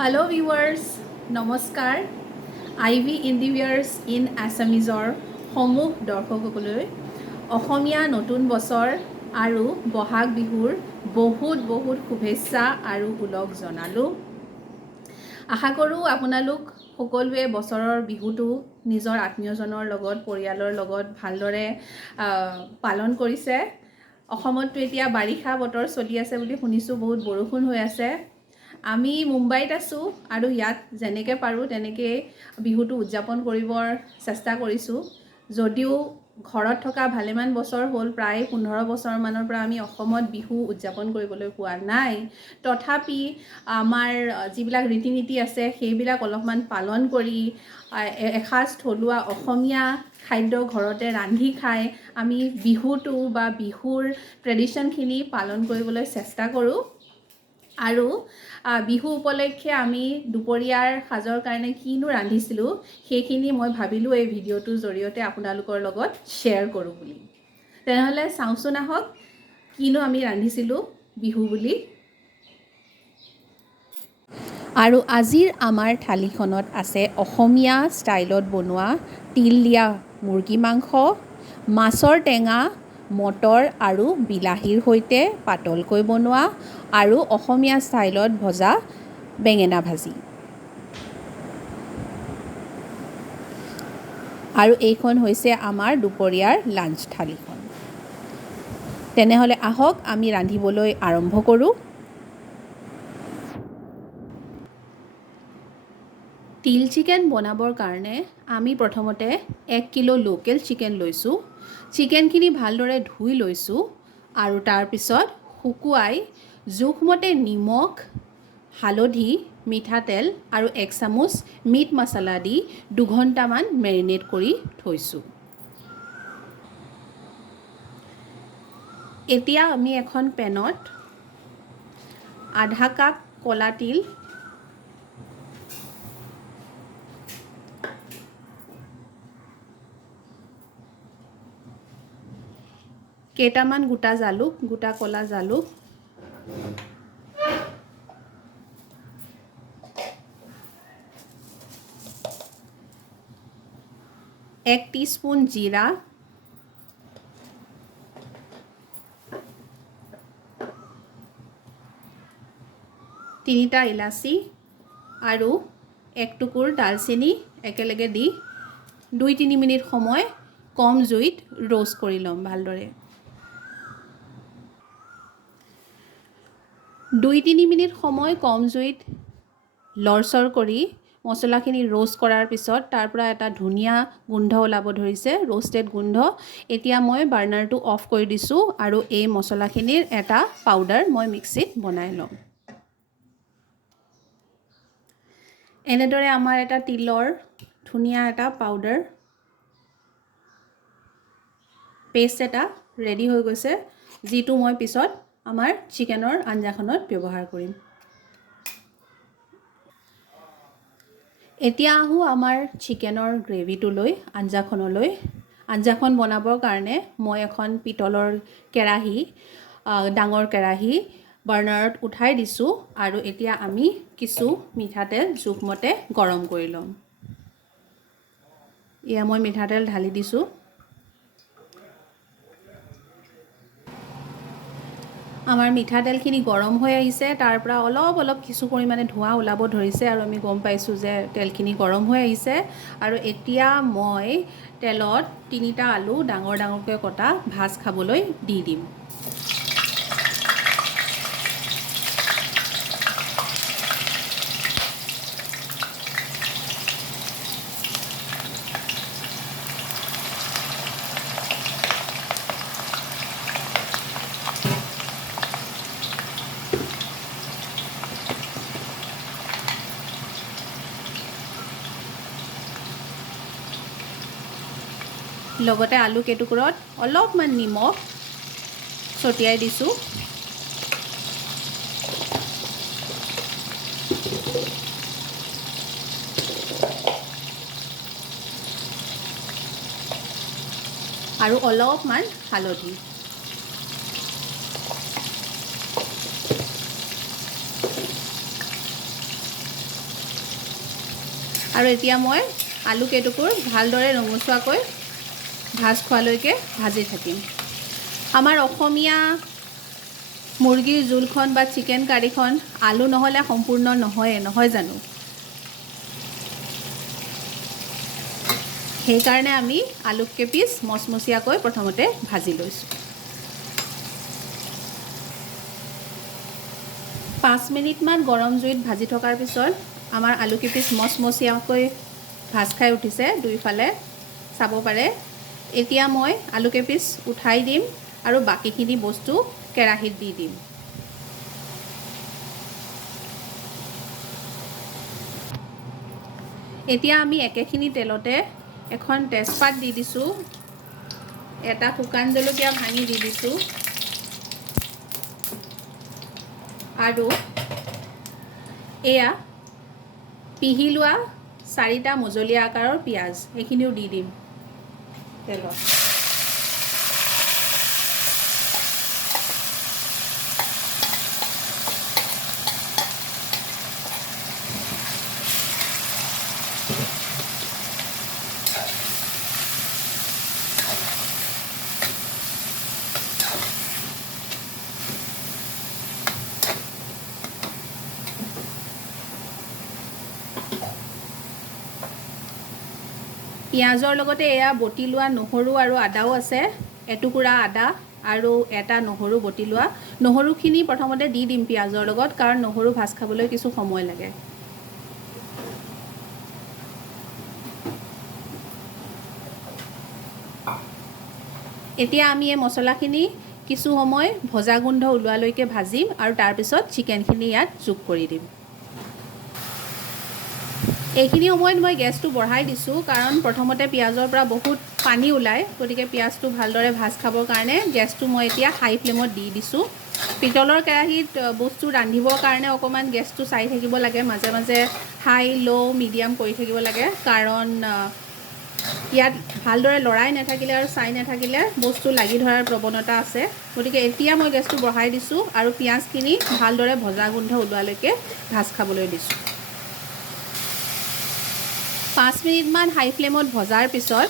Hello viewers, নমস্কাৰ IV ইণ্ডিভিয়াৰ্ছ in আছামিজৰ সমূহ দৰ্শকসকললৈ অসমীয়া নতুন বছৰ আৰু বহাগ বিহুৰ বহুত শুভেচ্ছা আৰু উলগ জনালোঁ। আশা কৰোঁ আপোনালোক সকলোৱে বছৰৰ বিহুটো নিজৰ আত্মীয়জনৰ লগত পৰিয়ালৰ লগত ভালদৰে পালন কৰিছে। অসমততো এতিয়া বাৰিষা বতৰ চলি আছে বুলি শুনিছোঁ, বহুত বৰষুণ হৈ আছে। আমি মুম্বাইত আছোঁ আৰু ইয়াত যেনেকৈ পাৰোঁ তেনেকৈ বিহুটো উদযাপন কৰিবৰ চেষ্টা কৰিছোঁ। যদিও ঘৰত থকা ভালেমান বছৰ হ'ল, প্ৰায় 15 বছৰমানৰ পৰা আমি অসমত বিহু উদযাপন কৰিবলৈ পোৱা নাই, তথাপি আমাৰ যিবিলাক ৰীতি নীতি আছে সেইবিলাক অলপমান পালন কৰি এসাঁজ থলুৱা অসমীয়া খাদ্য ঘৰতে ৰান্ধি খাই আমি বিহুটো বা বিহুৰ ট্ৰেডিশ্যনখিনি পালন কৰিবলৈ চেষ্টা কৰোঁ। আৰু বিহু উপলক্ষে আমি দুপৰীয়াৰ সাজৰ কাৰণে কিনো ৰান্ধিছিলোঁ সেইখিনি মই ভাবিলোঁ এই ভিডিঅ'টোৰ জৰিয়তে আপোনালোকৰ লগত শ্বেয়াৰ কৰোঁ বুলি। তেনেহ'লে চাওঁচোন আহক কিনো আমি ৰান্ধিছিলোঁ বিহু বুলি। আৰু আজিৰ আমাৰ থালিখনত আছে অসমীয়া ষ্টাইলত বনোৱা তিল দিয়া মুৰ্গী মাংস, মাছৰ টেঙা, মটৰ আৰু বিলাহীৰ সৈতে পাতলকৈ বনোৱা আৰু অসমীয়া ষ্টাইলত ভজা বেঙেনা ভাজি। আৰু এইখন হৈছে আমাৰ দুপৰীয়াৰ লাঞ্চ থালিখন। তেনেহ'লে আহক আমি ৰান্ধিবলৈ আৰম্ভ কৰোঁ। তিল চিকেন বনাবৰ কাৰণে আমি প্ৰথমতে 1 কিলো লোকেল চিকেন লৈছোঁ। চিকেনখিনি ভালদৰে ধুই লৈছোঁ আৰু তাৰপিছত শুকুৱাই জোখমতে নিমখ, হালধি, মিঠাতেল আৰু 1 চামুচ মিট মছলা দি 2 ঘণ্টামান মেৰিনেট কৰি থৈছোঁ। এতিয়া আমি এখন পেনত আধা কাপ কলা তিল, কেইটামান গোটা জালুক, গোটা কলা জালুক, 1 টিস্পুন জিৰা, 3টা ইলাচি আৰু 1 টুকুৰ ডালচেনি একেলগে দি 2-3 মিনিট সময় কম জুইত ৰোষ্ট কৰি ল'ম ভালদৰে। 2-3 মিনিট সময় কম জুইত লৰচৰ কৰি মছলাখিনি ৰোষ্ট কৰাৰ পিছত তাৰ পৰা এটা ধুনীয়া গোন্ধ ওলাব ধৰিছে, ৰোষ্টেড গোন্ধ। এতিয়া মই বাৰ্ণাৰটো অফ কৰি দিছোঁ আৰু এই মছলাখিনিৰ এটা পাউডাৰ মই মিক্সিত বনাই ল'ম। এনেদৰে আমাৰ এটা তিলৰ ধুনীয়া এটা পাউডাৰ পেষ্ট এটা ৰেডি হৈ গৈছে, যিটো মই পিছত আমাৰ চিকেনৰ আঞ্জাখনত ব্যৱহাৰ কৰিম। এতিয়া আহোঁ আমাৰ চিকেনৰ গ্ৰেভিটোলৈ, আঞ্জাখনলৈ। আঞ্জাখন বনাবৰ কাৰণে মই এখন পিতলৰ কেৰাহী, ডাঙৰ কেৰাহী বাৰ্ণাৰত উঠাই দিছোঁ আৰু এতিয়া আমি কিছু মিঠাতেল জোখমতে গৰম কৰি ল'ম। এয়া মই মিঠাতেল ঢালি দিছোঁ। আমাৰ মিঠাতেলখিনি গৰম হৈ আহিছে, তাৰ পৰা অলপ কিছু পৰিমাণে ধোঁৱা ওলাব ধৰিছে আৰু আমি গম পাইছোঁ যে তেলখিনি গৰম হৈ আহিছে। আৰু এতিয়া মই তেলত 3টা আলু ডাঙৰকৈ কটা ভাজ খাবলৈ দি দিম। লগতে আলু কেইটুকুৰত অলপমান নিমখ ছটিয়াই দিছোঁ। আৰু অলপমান হালধি। আৰু এতিয়া মই আলু কেইটুকুৰ ভালদৰে নমচুৱাকৈ ভাজ খোৱালৈকে ভাজি থাকিম। আমাৰ অসমীয়া মুৰ্গীৰ জোলখন বা চিকেন কাৰীখন আলু নহ'লে সম্পূৰ্ণ নহয় জানো? সেইকাৰণে আমি আলু কেইপিচ মচমচীয়াকৈ প্ৰথমতে ভাজি লৈছোঁ। 5 মিনিটমান গৰম জুইত ভাজি থকাৰ পিছত আমাৰ আলু কেইপিচ মচমচীয়াকৈ ভাজ খাই উঠিছে, দুইফালে চাব পাৰে। এতিয়া মই আলু কেইপিচ উঠাই দিম আৰু বাকীখিনি বস্তু কেৰাহীত দি দিম। এতিয়া আমি একেখিনি তেলতে এখন তেজপাত দি দিছোঁ, এটা শুকান জলকীয়া ভাঙি দি দিছোঁ আৰু এয়া পিহি লোৱা 4টা মজলীয়া আকাৰৰ পিঁয়াজ, এইখিনিও দি দিম তেলত। পিঁয়াজৰ লগতে এয়া বটি লোৱা নহৰু আৰু আদাও আছে, এটুকুৰা আদা আৰু এটা নহৰু বটি লোৱা। নহৰুখিনি প্ৰথমতে দি দিম পিঁয়াজৰ লগত, কাৰণ নহৰু ভাজ খাবলৈ কিছু সময় লাগে। এতিয়া আমি এই মছলাখিনি কিছু সময় ভজা গোন্ধ ওলোৱালৈকে ভাজিম আৰু তাৰপিছত চিকেনখিনি ইয়াত যোগ কৰি দিম। এইখিনি সময়ত মই গেছটো বঢ়াই দিছোঁ, কাৰণ প্ৰথমতে পিঁয়াজৰ পৰা বহুত পানী ওলায়, গতিকে পিঁয়াজটো ভালদৰে ভাজ খাবৰ কাৰণে গেছটো মই এতিয়া হাই ফ্লেমত দি দিছোঁ। পিতলৰ কেৰাহীত বস্তু ৰান্ধিবৰ কাৰণে অকণমান গেছটো চাই থাকিব লাগে, মাজে মাজে হাই ল' মিডিয়াম কৰি থাকিব লাগে, কাৰণ ইয়াত ভালদৰে লৰাই নাথাকিলে আৰু চাই নাথাকিলে বস্তু লাগি ধৰাৰ প্ৰৱণতা আছে। গতিকে এতিয়া মই গেছটো বঢ়াই দিছোঁ আৰু পিঁয়াজখিনি ভালদৰে ভজা গোন্ধ ওলোৱালৈকে ভাজ খাবলৈ দিছোঁ। 5 মিনিটমান হাই ফ্লেমত ভজাৰ পিছত,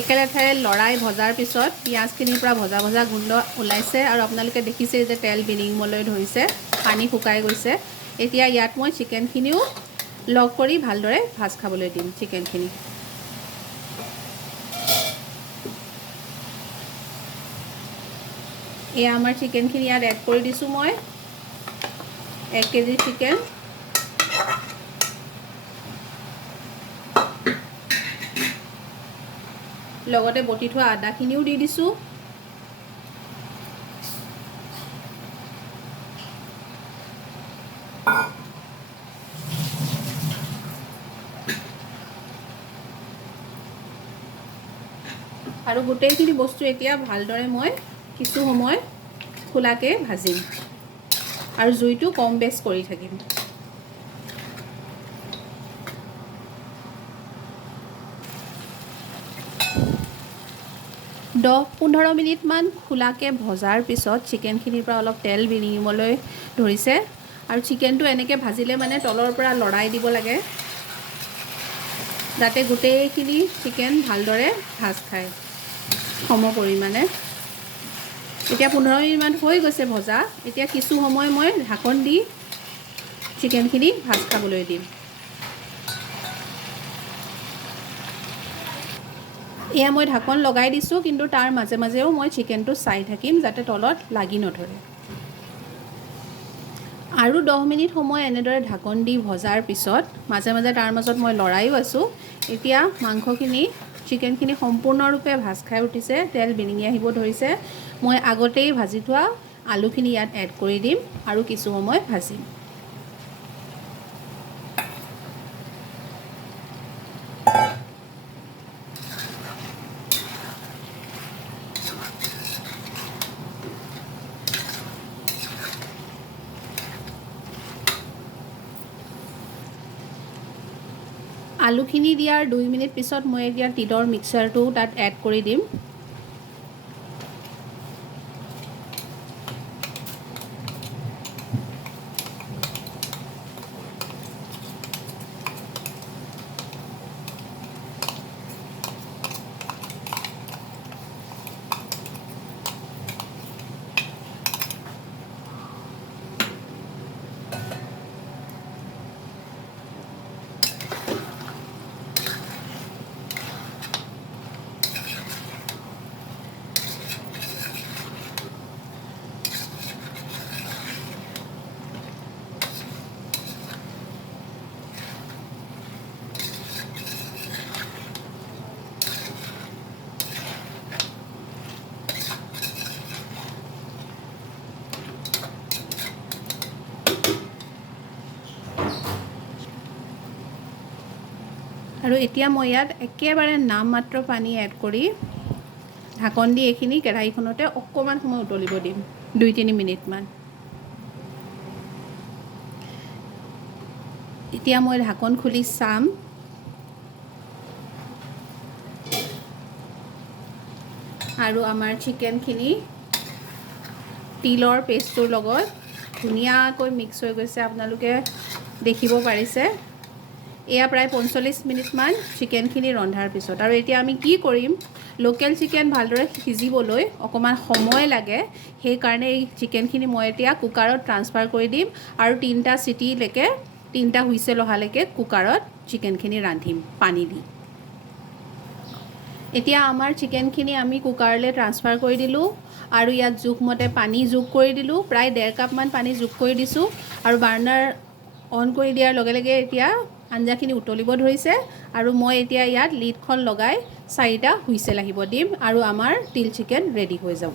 একেলেঠাৰে লৰাই ভজাৰ পিছত পিঁয়াজখিনিৰ পৰা ভজা ভজা গোন্ধ ওলাইছে আৰু আপোনালোকে দেখিছে যে তেল বিৰিঙিবলৈ ধৰিছে, পানী শুকাই গৈছে। এতিয়া ইয়াত মই চিকেনখিনিও লগ কৰি ভালদৰে ভাজ খাবলৈ দিম চিকেনখিনি। এয়া আমাৰ চিকেনখিনি ইয়াত এড কৰি দিছোঁ মই, 1 কেজি চিকেন। লগতে বটি থোৱা আদাখিনিও দি দিছোঁ। আৰু গোটেইখিনি বস্তু এতিয়া ভালদৰে মই কিছু সময় খোলাকৈ ভাজিম আৰু জুইটো কম বেছ কৰি থাকিম। 10-15 মিনিটমান খোলাকৈ ভজাৰ পিছত চিকেনখিনিৰ পৰা অলপ তেল বিৰিঙিবলৈ ধৰিছে আৰু চিকেনটো এনেকৈ ভাজিলে মানে তলৰ পৰা লৰাই দিব লাগে, যাতে গোটেইখিনি চিকেন ভালদৰে ভাজ খায় সম পৰিমাণে। এতিয়া 15 মিনিটমান হৈ গৈছে ভজা। এতিয়া কিছু সময় মই ঢাকন দি চিকেনখিনি ভাজ খাবলৈ দিম। এয়া মই ঢাকন লগাই দিছোঁ, কিন্তু তাৰ মাজে মাজেও মই চিকেনটো চাই থাকিম যাতে তলত লাগি নধৰে। আৰু 10 মিনিট সময় এনেদৰে ঢাকন দি ভজাৰ পিছত মাজে মাজে তাৰ মাজত মই লৰাইও আছোঁ। এতিয়া মাংসখিনি চিকেনখিনি সম্পূৰ্ণৰূপে ভাজ খাই উঠিছে, তেল বিৰিঙি আহিব ধৰিছে। মই আগতেই ভাজি থোৱা আলুখিনি ইয়াত এড কৰি দিম আৰু কিছু সময় ভাজিম। আলুখিনি দিয়াৰ 2 মিনিট পিছত মই এতিয়া তিলৰ মিক্সাৰটো তাত এড কৰি দিম। আৰু এতিয়া মই ইয়াত একেবাৰে নামমাত্ৰ পানী এড কৰি ঢাকন দি এইখিনি কেৰাহীখনতে অকণমান সময় উতলিব দিম 2-3 মিনিটমান। এতিয়া মই ঢাকন খুলি চাম। আৰু আমাৰ চিকেনখিনি তিলৰ পেষ্টটোৰ লগত ধুনীয়াকৈ মিক্স হৈ গৈছে, আপোনালোকে দেখিব পাৰিছে। এয়া প্ৰায় 45 মিনিটমান চিকেনখিনি ৰন্ধাৰ পিছত। আৰু এতিয়া আমি কি কৰিম, লোকেল চিকেন ভালদৰে সিজিবলৈ অকণমান সময় লাগে, সেইকাৰণে এই চিকেনখিনি মই এতিয়া কুকাৰত ট্ৰান্সফাৰ কৰি দিম আৰু 3টা চিটিলৈকে 3টা হুইচেল অহালৈকে কুকাৰত চিকেনখিনি ৰান্ধিম পানী দি। এতিয়া আমাৰ চিকেনখিনি আমি কুকাৰলৈ ট্ৰান্সফাৰ কৰি দিলোঁ আৰু ইয়াত জোখমতে পানী যোগ কৰি দিলোঁ, প্ৰায় 1.5 কাপমান পানী যোগ কৰি দিছোঁ। আৰু বাৰ্ণাৰ অন কৰি দিয়াৰ লগে লগে এতিয়া আঞ্জাখিনি উতলিব ধৰিছে আৰু মই এতিয়া ইয়াত লিডখন লগাই 4টা হুইচেল আহিব দিম আৰু আমাৰ তিল চিকেন ৰেডি হৈ যাব।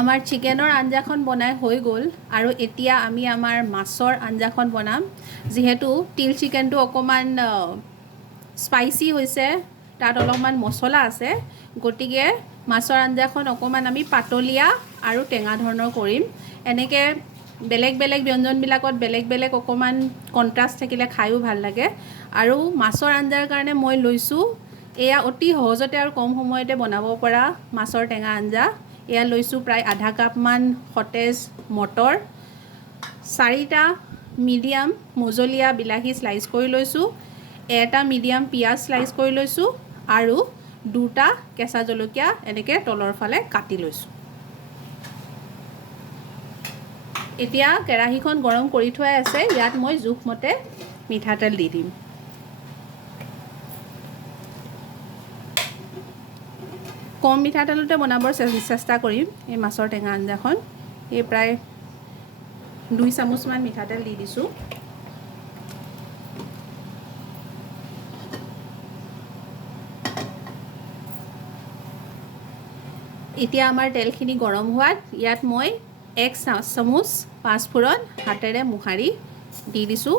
আমাৰ চিকেনৰ আঞ্জাখন বনাই হৈ গ'ল আৰু এতিয়া আমি আমাৰ মাছৰ আঞ্জাখন বনাম। যিহেতু তিল চিকেনটো অকণমান স্পাইচি হৈছে, তাত অলপমান মছলা আছে, গতিকে মাছৰ আঞ্জাখন অকণমান আমি পাতলীয়া আৰু টেঙা ধৰণৰ কৰিম। এনেকৈ বেলেগ বেলেগ ব্যঞ্জনবিলাকত বেলেগ বেলেগ অকণমান কণ্ট্ৰাষ্ট থাকিলে খায়ো ভাল লাগে। আৰু মাছৰ আঞ্জাৰ কাৰণে মই লৈছোঁ এয়া অতি সহজতে আৰু কম সময়তে বনাব পৰা মাছৰ টেঙা আঞ্জা। এয়া লৈছোঁ প্ৰায় 1/2 কাপমান সতেজ মটৰ, 4টা মিডিয়াম মজলীয়া বিলাহী স্লাইচ কৰি লৈছোঁ, 1টা মিডিয়াম পিঁয়াজ স্লাইচ কৰি লৈছোঁ আৰু 2টা কেঁচা জলকীয়া এনেকৈ তলৰ ফালে কাটি লৈছোঁ। এতিয়া কেৰাহীখন গৰম কৰি থোৱাই আছে, ইয়াত মই জোখমতে মিঠাতেল দি দিম। কম মিঠাতেলতে বনাবৰ চেষ্টা কৰিম এই মাছৰ টেঙা আঞ্জাখন। এই প্ৰায় 2 চামুচমান মিঠাতেল দি দিছোঁ। এতিয়া আমাৰ তেলখিনি গৰম হোৱাত ইয়াত মই 1 চামুচ পাঁচফোৰণ হাতেৰে মোহাৰি দি দিছোঁ।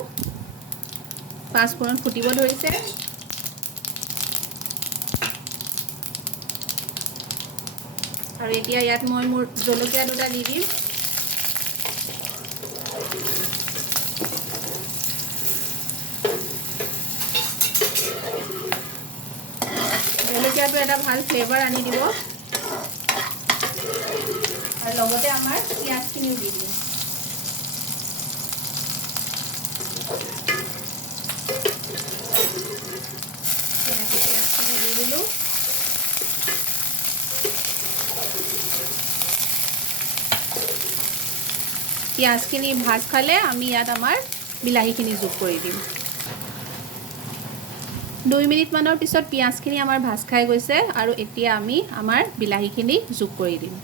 পাঁচফোৰণ ফুটিব ধৰিছে। আৰু এতিয়া ইয়াত মই মোৰ জলকীয়া 2টা দি দিম। জলকীয়াটো এটা ভাল ফ্লেভাৰ আনি দিব। আৰু লগতে আমাৰ পিঁয়াজখিনিও দি দিম। পিঁয়াজখিনি দি দিলোঁ। পিঁয়াজখিনি ভাজ খালে আমি ইয়াত আমাৰ বিলাহীখিনি যোগ কৰি দিম। 2 মিনিটমানৰ পিছত পিঁয়াজখিনি আমাৰ ভাজ খাই গৈছে আৰু এতিয়া আমি আমাৰ বিলাহীখিনি যোগ কৰি দিম।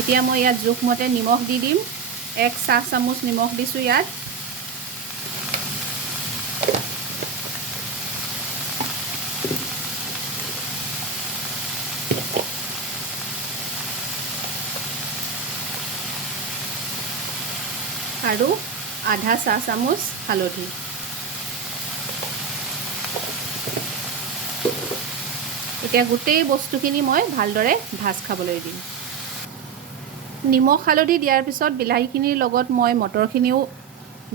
এতিয়া মই ইয়াত জোখমতে নিমখ দি দিম। 1 চাহ চামুচ নিমখ দিছোঁ ইয়াত। আৰু আধা চাহ চামুচ হালধি। এতিয়া গোটেই বস্তুখিনি মই ভালদৰে ভাজ খাবলৈ দিম। নিমখ হালধি দিয়াৰ পিছত বিলাহীখিনিৰ লগত মই মটৰখিনিও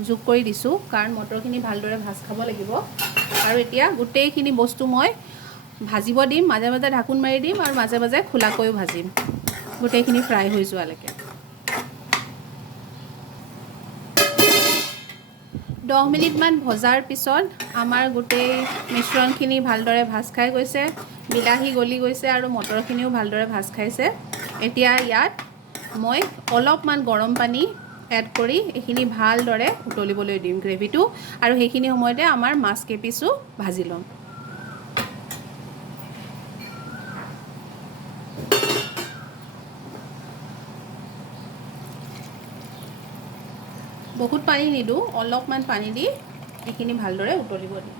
যোগ কৰি দিছোঁ, কাৰণ মটৰখিনি ভালদৰে ভাজ খাব লাগিব। আৰু এতিয়া গোটেইখিনি বস্তু মই ভাজিব দিম, মাজে মাজে ঢাকোন মাৰি দিম আৰু মাজে মাজে খোলাকৈও ভাজিম গোটেইখিনি ফ্ৰাই হৈ যোৱালৈকে। 10 মিনিটমান ভজাৰ পিছত আমাৰ গোটেই মিশ্ৰণখিনি ভালদৰে ভাজ খাই গৈছে, বিলাহী গলি গৈছে আৰু মটৰখিনিও ভালদৰে ভাজ খাইছে। এতিয়া ইয়াত মই অলপমান গৰম পানী এড কৰি এইখিনি ভালদৰে উতলিবলৈ দিম গ্ৰেভিটো, আৰু সেইখিনি সময়তে আমাৰ মাছ কেইপিচো ভাজি ল'ম। বহুত পানী নিদিওঁ, অলপমান পানী দি এইখিনি ভালদৰে উতলিব দিম।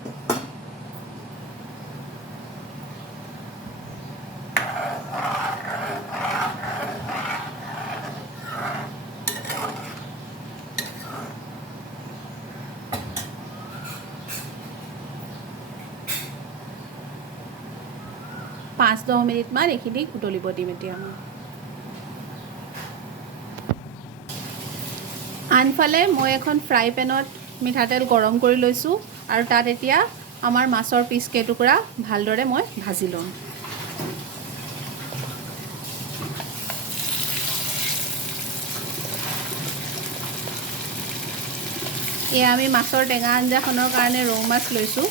পাঁচ 10 মিনিটমান এইখিনি উতলিব দিম। এতিয়া আনফালে মই এখন ফ্ৰাই পেনত মিঠাতেল গৰম কৰি লৈছোঁ আৰু তাত এতিয়া আমাৰ মাছৰ পিচ কেইটুকুৰা ভালদৰে মই ভাজি ল'ম। এয়া আমি মাছৰ টেঙা আঞ্জাখনৰ কাৰণে ৰৌ মাছ লৈছোঁ।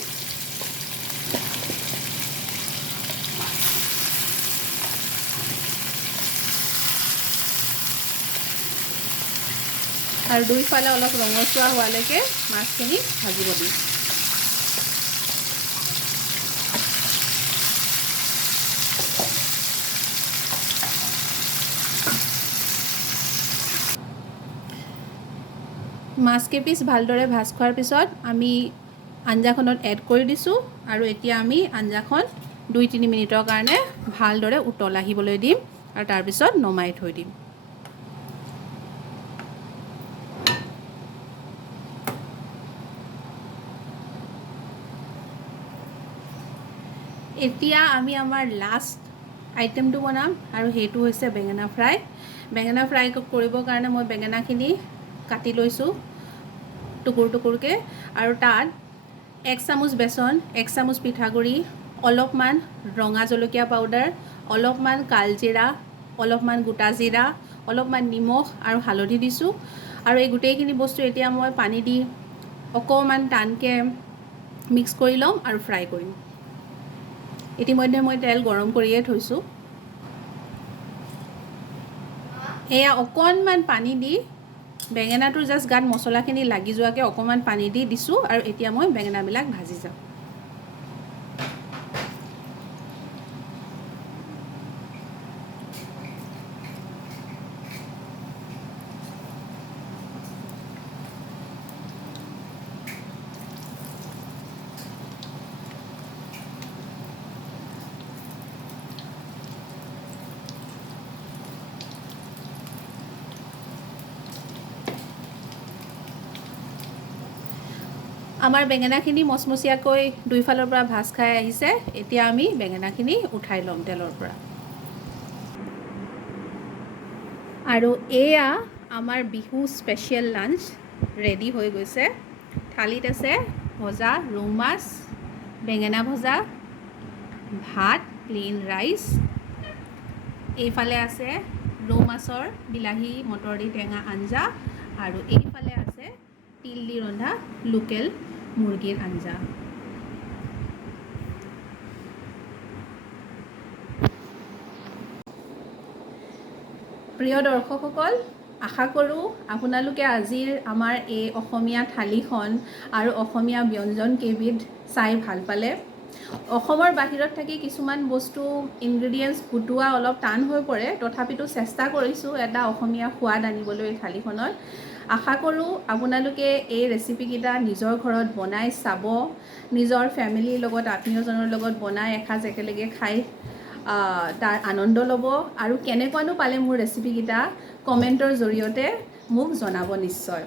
আৰু দুইফালে অলপ ৰঙচুৱা হোৱালৈকে মাছখিনি ভাজিব দিম। মাছ কেইপিচ ভালদৰে ভাজ খোৱাৰ পিছত আমি আঞ্জাখনত এড কৰি দিছোঁ আৰু এতিয়া আমি আঞ্জাখন 2-3 মিনিটৰ কাৰণে ভালদৰে উতল আহিবলৈ দিম আৰু তাৰপিছত নমাই থৈ দিম। এতিয়া আমি আমাৰ লাষ্ট আইটেমটো বনাম আৰু সেইটো হৈছে বেঙেনা ফ্ৰাই। বেঙেনা ফ্ৰাই কৰিবৰ কাৰণে মই বেঙেনাখিনি কাটি লৈছোঁ টুকুৰ টুকুৰকৈ আৰু তাত 1 চামুচ বেচন, 1 চামুচ পিঠাগুড়ি, অলপমান ৰঙা জলকীয়া পাউডাৰ, অলপমান কালজিৰা, অলপমান গোটা জিৰা, অলপমান নিমখ আৰু হালধি দিছোঁ আৰু এই গোটেইখিনি বস্তু এতিয়া মই পানী দি অকণমান টানকৈ মিক্স কৰি ল'ম আৰু ফ্ৰাই কৰিম। ইতিমধ্যে মই তেল গৰম কৰিয়ে থৈছোঁ। এয়া অকণমান পানী দি বেঙেনাটোৰ জাষ্ট গাত মছলাখিনি লাগি যোৱাকৈ অকণমান পানী দি দিছোঁ আৰু এতিয়া মই বেঙেনাবিলাক ভাজি যাম। আমাৰ বেঙেনাখিনি মচমচীয়াকৈ দুইফালৰ পৰা ভাজ খাই আহিছে। এতিয়া আমি বেঙেনাখিনি উঠাই ল'ম তেলৰ পৰা। আৰু এয়া আমাৰ বিহু স্পেচিয়েল লাঞ্চ ৰেডি হৈ গৈছে। থালিত আছে ভজা ৰৌ মাছ, বেঙেনা ভজা, ভাত, প্লেইন ৰাইচ, এইফালে আছে ৰৌ মাছৰ বিলাহী মটৰ দি টেঙা আঞ্জা আৰু এইফালে আছে তিল দি ৰন্ধা লোকেল মুৰ্গীৰ আঞ্জা। প্ৰিয় দৰ্শকসকল, আশা কৰোঁ আপোনালোকে আজিৰ আমাৰ এই অসমীয়া থালিখন আৰু অসমীয়া ব্যঞ্জন কেইবিধ চাই ভাল পালে। অসমৰ বাহিৰত থাকি কিছুমান বস্তু ইনগ্ৰেডিয়েণ্টছ গোটোৱা অলপ টান হৈ পৰে, তথাপিতো চেষ্টা কৰিছোঁ এটা অসমীয়া সোৱাদ আনিবলৈ এই থালিখনত। আশা কৰোঁ আপোনালোকে এই ৰেচিপিকেইটা নিজৰ ঘৰত বনাই চাব, নিজৰ ফেমিলিৰ লগত আত্মীয়জনৰ লগত বনাই এসাঁজ একেলগে খাই তাৰ আনন্দ ল'ব আৰু কেনেকুৱানো পালে মোৰ ৰেচিপিকেইটা কমেণ্টৰ জৰিয়তে মোক জনাব নিশ্চয়।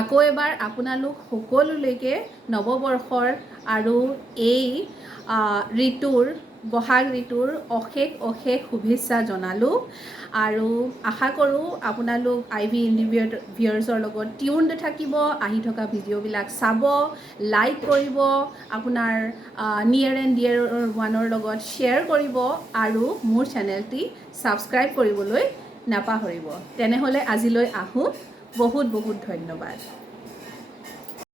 আকৌ এবাৰ আপোনালোক সকলোলৈকে নৱবৰ্ষৰ আৰু এই ঋতুৰ বহাগ ঋতুৰ অশেষ অশেষ শুভেচ্ছা জনালোঁ আৰু আশা কৰোঁ আপোনালোক IB ভিউৱাৰ্ছৰ লগত টিউনড থাকিব, আহি থকা ভিডিঅ'বিলাক চাব, লাইক কৰিব, আপোনাৰ নিয়েৰ এণ্ড ডিয়েৰ ওৱানৰ লগত শ্বেয়াৰ কৰিব আৰু মোৰ চেনেলটি ছাবস্ক্ৰাইব কৰিবলৈ নাপাহৰিব। তেনেহ'লে আজিলৈ আহোঁ। বহুত বহুত ধন্যবাদ।